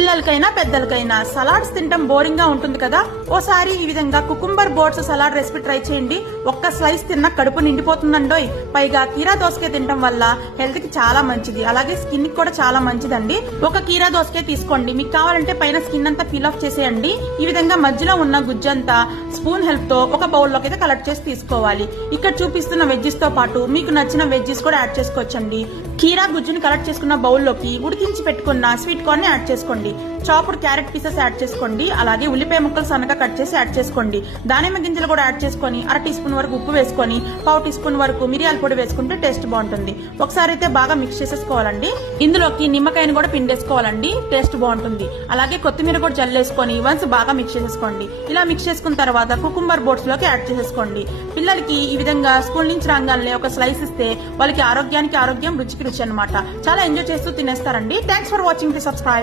పిల్లలకైనా పెద్దలకైనా సలాడ్స్ తినడం బోరింగ్ గా ఉంటుంది కదా, ఓసారి ఈ విధంగా cucumber boats salad recipe try చేయండి. ఒక్క స్లైస్ తిన్నా కడుపు నిండిపోతుందండోయ్. పైగా కీరా దోసకాయ తినడం వల్ల హెల్త్ కి చాలా మంచిది, అలాగే స్కిన్ కి కూడా చాలా మంచిదండి. ఒక కీరా దోసకాయ తీసుకోండి, మీకు కావాలంటే పైన స్కిన్ అంతా పీల్ ఆఫ్ చేసేయండి. ఈ విధంగా మధ్యలో ఉన్న గుజ్జంతా స్పూన్ హెల్ప్ తో ఒక బౌల్ లోకి అయితే కలెక్ట్ చేసి తీసుకోవాలి. ఇక్కడ చూపిస్తున్న వెజ్జెస్ తో పాటు మీకు నచ్చిన వెజ్జెస్ కూడా యాడ్ చేసుకోవచ్చండి. కీరా గుజ్జుని కలెక్ట్ చేసుకున్న బౌల్లోకి ఉడికించి పెట్టుకున్న స్వీట్ కార్న్ ని యాడ్ చేసుకోండి. చాపుడ్ క్యారెట్ పీసెస్ యాడ్ చేసుకోండి. అలాగే ఉల్లిపాయ ముక్కలు సన్నగా కట్ చేసి యాడ్ చేసుకోండి. దానిమ్మ గింజలు కూడా యాడ్ చేసుకుని అర టీ స్పూన్ వరకు ఉప్పు వేసుకొని పావు టీ స్పూన్ వరకు మిరియాల పొడి వేసుకుంటే టేస్ట్ బాగుంటుంది. ఒకసారి అయితే బాగా మిక్స్ చేసేసుకోవాలండి. ఇందులోకి నిమ్మకాయని కూడా పిండేసుకోవాలండి, టేస్ట్ బాగుంటుంది. అలాగే కొత్తిమీర కూడా జల్లేసుకొని వన్స్ బాగా మిక్స్ చేసేసుకోండి. ఇలా మిక్స్ చేసుకున్న తర్వాత కుకుంబర్ బోట్స్ లోకి యాడ్ చేసేసుకోండి. పిల్లలకి ఈ విధంగా స్కూల్ నుంచి రాగానే ఒక స్లైస్ ఇస్తే వాళ్ళకి ఆరోగ్యానికి ఆరోగ్యం, రుచికి రుచి అన్నమాట. చాలా ఎంజాయ్ చేస్తూ తినేస్తారండి. Thanks for watching. The subscribe.